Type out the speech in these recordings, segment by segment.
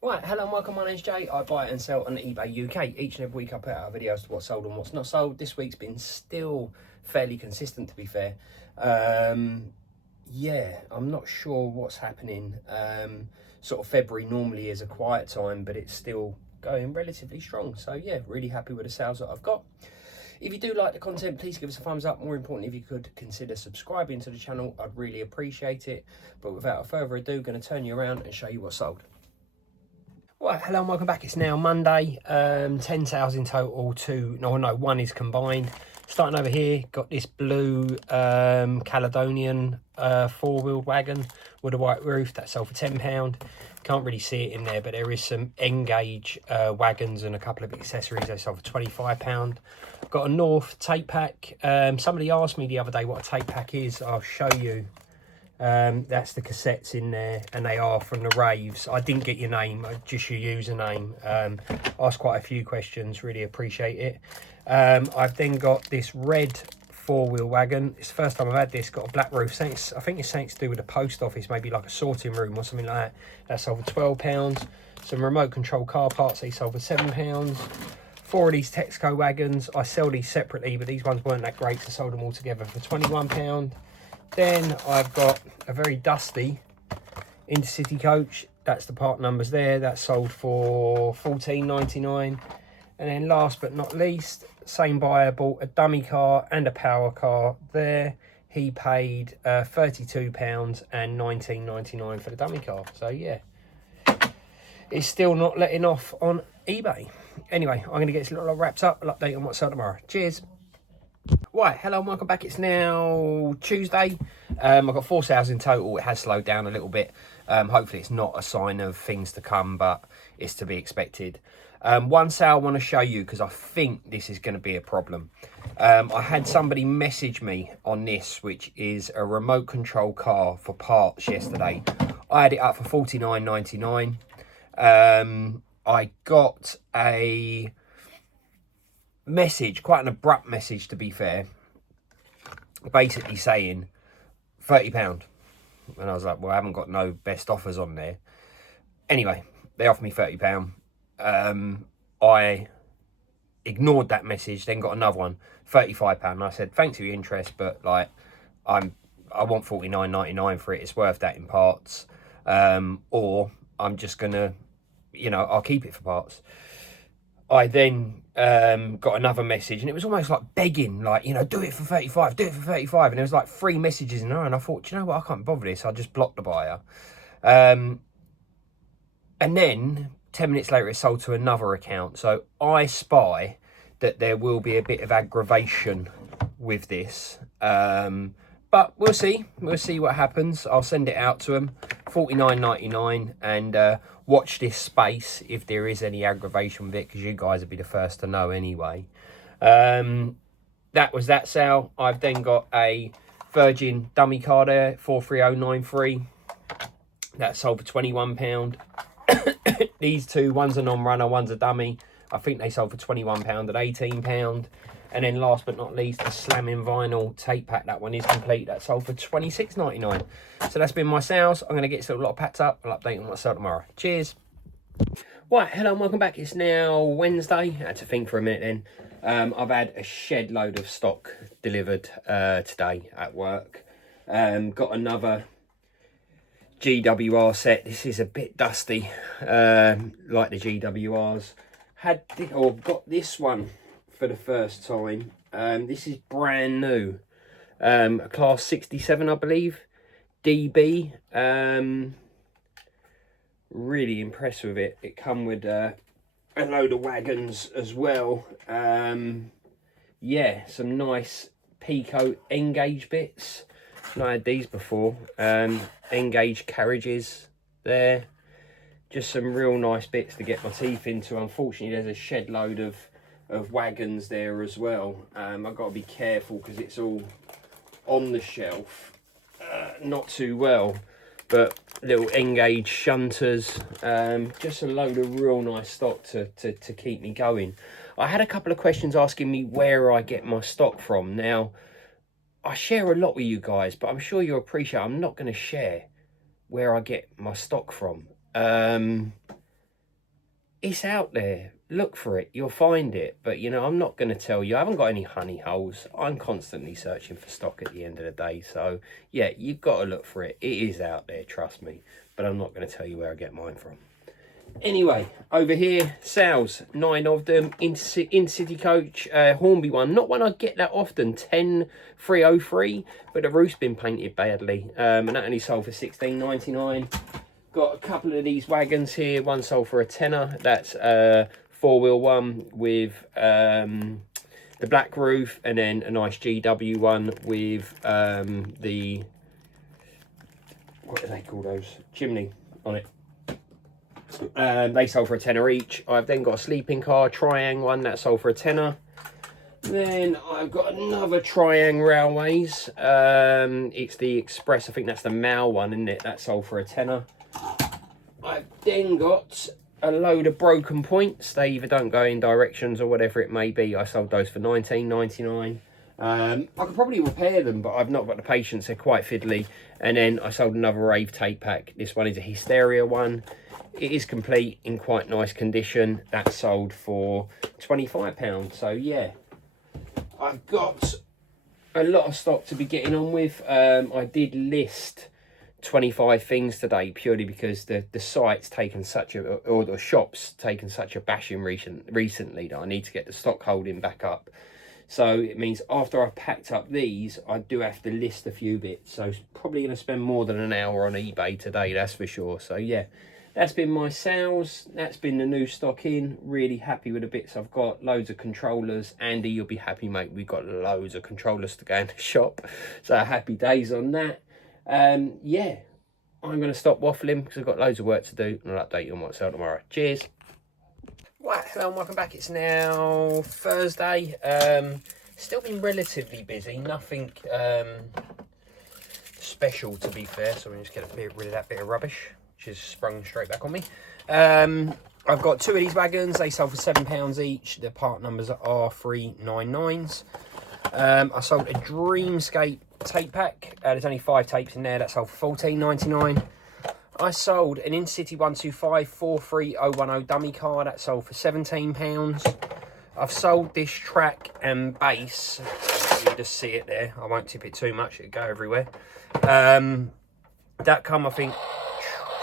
Right, hello and welcome, my name's Jay. I buy and sell on eBay UK. Each and every week I put out videos to what's sold and what's not sold. This week's been still fairly consistent, to be fair. Yeah, I'm not sure what's happening. Sort of February normally is a quiet time, but it's still going relatively strong. So yeah, really happy with the sales that I've got. If you do like the content, please give us a thumbs up. More importantly, if you could consider subscribing to the channel, I'd really appreciate it. But without further ado, going to turn you around and show you what's sold. Right, hello and welcome back. It's now Monday. 10 sales in total. One is combined. Starting over here, got this blue Caledonian four-wheeled wagon with a white roof that sold for £10. Can't really see it in there, but there is some Engage wagons and a couple of accessories. They sold for £25. Got a North tape pack. Somebody asked me the other day what a tape pack is. I'll show you. That's the cassettes in there, and they are from the raves. I didn't get your name, just your username. Asked quite a few questions, really appreciate it. I've then got this red four-wheel wagon. It's the first time I've had this. Got a black roof. I think it's something to do with the post office, maybe like a sorting room or something like that. That sold for £12. Some remote control car parts, they sold for £7. 4 of these Texaco wagons. I sell these separately, but these ones weren't that great, so I sold them all together for £21. Then I've got a very dusty intercity coach. That's the part numbers there. That's sold for $14.99. And then last but not least, same buyer bought a dummy car and a power car there. He paid £32 and $19.99 for the dummy car. So yeah, it's still not letting off on eBay. Anyway, I'm going to get this little wrapped up. I'll update on what's sold tomorrow. Cheers. Right, hello and welcome back. It's now Tuesday. I've got 4 sales in total. It has slowed down a little bit. Hopefully it's not a sign of things to come, but it's to be expected. One sale I want to show you because I think this is going to be a problem. I had somebody message me on this, which is a remote control car for parts yesterday. I had it up for $49.99. I got a message, quite an abrupt message to be fair, basically saying £30. And I was like, well, I haven't got no best offers on there. Anyway, they offered me £30. I ignored that message, then got another one, £35. And I said, thanks for your interest, but like I want $49.99 for it. It's worth that in parts. Or I'm just gonna, I'll keep it for parts. I then got another message, and it was almost like begging, like, do it for 35, do it for 35. And there was like 3 messages in there, and I thought, you know what, I can't bother this. I just blocked the buyer. And then 10 minutes later, it sold to another account. So I spy that there will be a bit of aggravation with this. But we'll see. We'll see what happens. I'll send it out to them, $49.99, and watch this space if there is any aggravation with it, because you guys will be the first to know anyway. That was that sale. I've then got a Virgin dummy car there, 43093. That sold for £21. These two, one's a non-runner, one's a dummy. I think they sold for £21 at £18. And then last but not least, the slamming vinyl tape pack. That one is complete. That sold for $26.99. So that's been my sales. I'm going to get this little lot packed up. I'll update on what's sold tomorrow. Cheers. Right, hello and welcome back. It's now Wednesday. I had to think for a minute then. I've had a shed load of stock delivered today at work. Got another GWR set. This is a bit dusty, like the GWRs. Got this one for the first time. This is brand new, a class 67 I believe, DB. Really impressed with it. It come with a load of wagons as well. Yeah, some nice Pico Engage bits. I had these before. Engage carriages there. Just some real nice bits to get my teeth into. Unfortunately, there's a shed load of wagons there as well. I've got to be careful because it's all on the shelf. Not too well, but little Engage shunters. Just a load of real nice stock to keep me going. I had a couple of questions asking me where I get my stock from. Now, I share a lot with you guys, but I'm sure you'll appreciate I'm not going to share where I get my stock from. it's out there. Look for it, you'll find it. But you know, I'm not going to tell you. I haven't got any honey holes. I'm constantly searching for stock at the end of the day. So yeah, you've got to look for it. It is out there, trust me. But I'm not going to tell you where I get mine from. Anyway, over here, sales, 9 of them, in City Coach, Hornby one, not one I get that often, 10,303, but the roof's been painted badly, and that only sold for 16.99. Got a couple of these wagons here, one sold for a tenner, that's a 4-wheel one with the black roof, and then a nice GW one with the, what do they call those, chimney on it. They sold for a tenner each. I've then got a sleeping car Triang one that sold for a tenner. Then I've got another Triang Railways. It's the Express. I think that's the Mal one, isn't it? That sold for a tenner. I've then got a load of broken points. They either don't go in directions or whatever it may be. I sold those for 19.99. I could probably repair them, but I've not got the patience. They're quite fiddly. And then I sold another Rave tape pack. This one is a Hysteria one. It is complete, in quite nice condition. That sold for £25. So yeah, I've got a lot of stock to be getting on with. I did list 25 things today purely because the site's taken such a, or the shop's taken such a bashing recently that I need to get the stock holding back up. So it means after I've packed up these, I do have to list a few bits. So probably going to spend more than an hour on eBay today, that's for sure. So yeah, that's been my sales. That's been the new stock in. Really happy with the bits I've got. Loads of controllers. Andy, you'll be happy, mate. We've got loads of controllers to go in the shop. So happy days on that. Yeah, I'm going to stop waffling because I've got loads of work to do. And I'll update you on what's out tomorrow. Cheers. Right, hello and welcome back. It's now Thursday. Still been relatively busy. Nothing special, to be fair. So I'm just going to get rid of that bit of rubbish, which has sprung straight back on me. I've got 2 of these wagons. They sold for £7 each. The part numbers are R399s. I sold a Dreamscape tape pack. There's only 5 tapes in there. That sold for £14.99. I sold an In-City 125 43010 dummy car. That sold for £17. I've sold this track and base. You just see it there. I won't tip it too much. It'll go everywhere. That come, I think,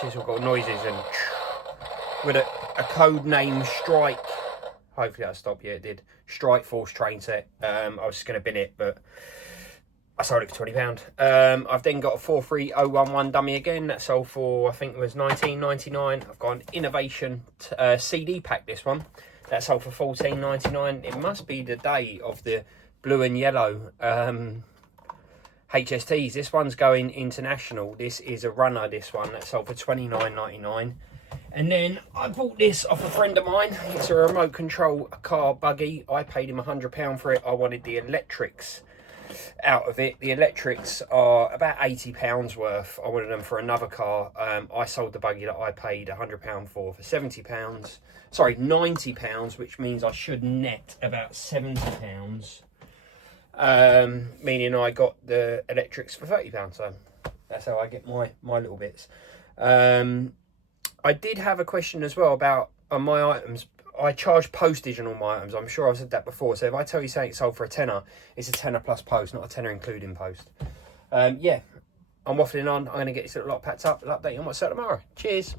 since we've got noises and with a code name Strike. Hopefully that'll stop. Yeah, it did. Strike Force train set. I was just going to bin it, but I sold it for £20. I've then got a 43011 dummy again. That sold for, I think it was £19.99. I've got an Innovation CD pack, this one. That sold for £14.99. It must be the day of the blue and yellow HSTs. This one's going international. This is a runner, this one. That sold for £29.99. And then I bought this off a friend of mine. It's a remote control car buggy. I paid him £100 for it. I wanted the electrics out of it. The electrics are about £80 worth. I wanted them for another car. I sold the buggy that I paid £100 for £70. Sorry, £90, which means I should net about £70. Meaning I got the electrics for £30. So that's how I get my little bits. I did have a question as well about my items. I charge postage on all my items. I'm sure I've said that before. So if I tell you something sold for a tenner, it's a tenner plus post, not a tenner including post. Yeah, I'm waffling on. I'm going to get this little lot packed up. I'll update you on what's out tomorrow. Cheers.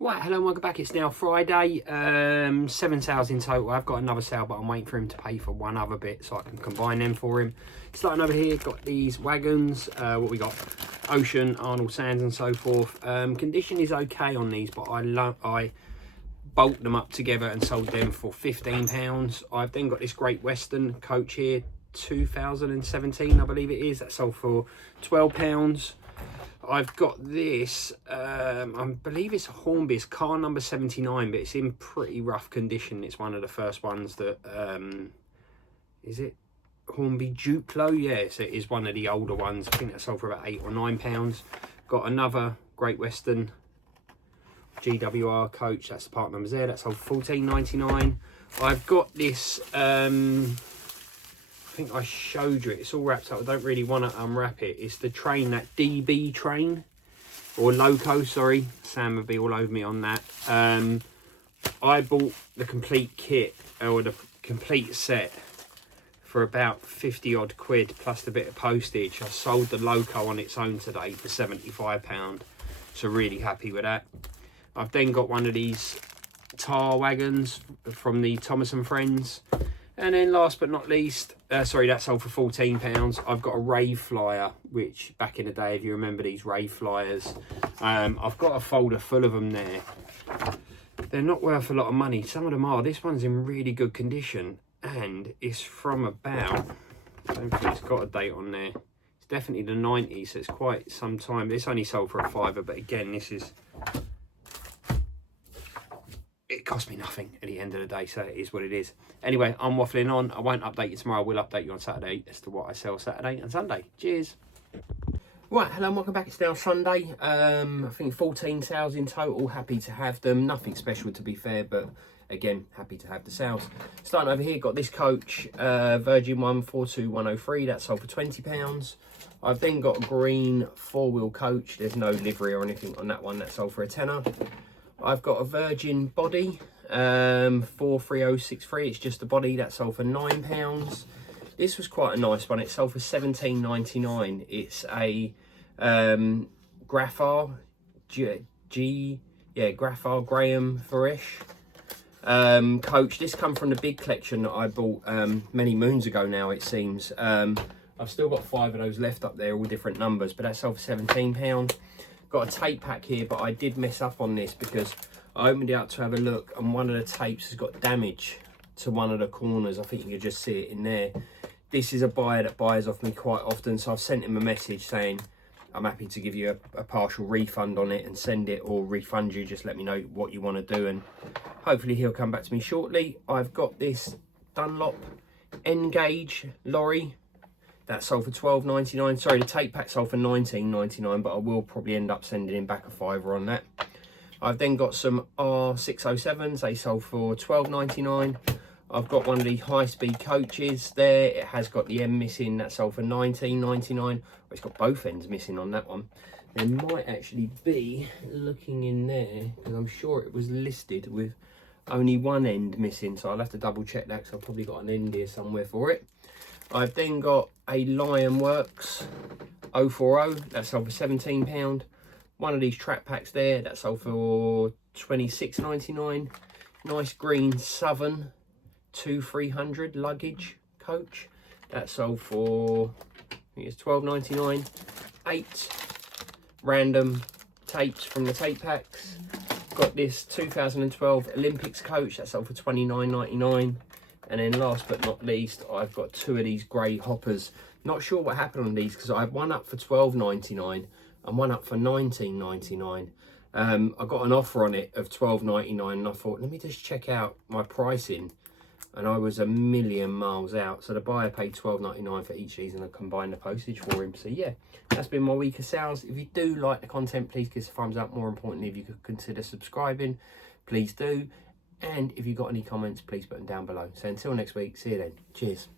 Right, hello and welcome back. It's now Friday. 7 sales in total. I've got another sale, but I'm waiting for him to pay for one other bit so I can combine them for him. Starting over here, got these wagons. What we got? Ocean, Arnold Sands and so forth. Condition is okay on these, but I bolt them up together and sold them for £15. I've then got this Great Western coach here, 2017 I believe it is. That sold for £12. I've got this, I believe it's a Hornby's car number 79, but it's in pretty rough condition. It's one of the first ones that, is it Hornby Duplo? Yes, it is one of the older ones. I think that sold for about £8 or £9. Got another Great Western GWR coach. That's the part numbers there. That sold for £14.99. I've got this, I think I showed you it. It's all wrapped up. I don't really want to unwrap it. It's the train, that DB train, or Loco, sorry. Sam would be all over me on that. I bought the complete kit, or the complete set, for about 50 odd quid plus the bit of postage. I sold the Loco on its own today for £75, so really happy with that. I've then got one of these tar wagons from the Thomas and Friends, and then last but not least, sorry, that sold for £14. I've got a rave flyer, which back in the day, if you remember these rave flyers, I've got a folder full of them there. They're not worth a lot of money. Some of them are. This one's in really good condition, and it's from about, I don't think it's got a date on there. It's definitely the 90s, so it's quite some time. This only sold for a £5, but again, this is, it cost me nothing at the end of the day, so it is what it is. Anyway, I'm waffling on. I won't update you tomorrow. I will update you on Saturday as to what I sell Saturday and Sunday. Cheers. Right, hello and welcome back. It's now Sunday. I think 14 sales in total. Happy to have them. Nothing special, to be fair, but again, happy to have the sales. Starting over here, got this coach, Virgin 142103. That sold for £20. I've then got a green 4-wheel coach. There's no livery or anything on that one. That sold for a tenner. I've got a Virgin body, 43063. It's just the body. That sold for £9. This was quite a nice one. It sold for £17.99. It's a Graphar Graphar Graham Farish coach. This come from the big collection that I bought many moons ago now, it seems. I've still got 5 of those left up there, all different numbers, but that sold for £17. Got a tape pack here, but I did mess up on this because I opened it up to have a look, and one of the tapes has got damage to one of the corners. I think you can just see it in there. This is a buyer that buys off me quite often, so I've sent him a message saying I'm happy to give you a partial refund on it and send it, or refund you. Just let me know what you want to do, and hopefully he'll come back to me shortly. I've got this Dunlop N-Gauge lorry that sold for £12.99. Sorry, the tape pack sold for £19.99, but I will probably end up sending him back a £5 on that. I've then got some R607s. They sold for £12.99. I've got one of the high-speed coaches there. It has got the M missing. That sold for £19.99. Well, it's got both ends missing on that one. There might actually be, looking in there, because I'm sure it was listed with only one end missing, so I'll have to double check that, because I've probably got an end here somewhere for it. I've then got a Lionworks 040. That sold for £17. One of these track packs there. That sold for £26.99. Nice green Southern 2300 luggage coach. That sold for, I think it's £12.99. 8 random tapes from the tape packs. Got this 2012 Olympics coach. That sold for £29.99. And then last but not least, I've got 2 of these grey hoppers. Not sure what happened on these, because I had one up for £12.99 and one up for £19.99. I got an offer on it of £12.99, and I thought, let me just check out my pricing. And I was a million miles out. So the buyer paid £12.99 for each of these, and I combined the postage for him. So yeah, that's been my week of sales. If you do like the content, please give us a thumbs up. More importantly, if you could consider subscribing, please do. And if you've got any comments, please put them down below. So until next week, see you then. Cheers.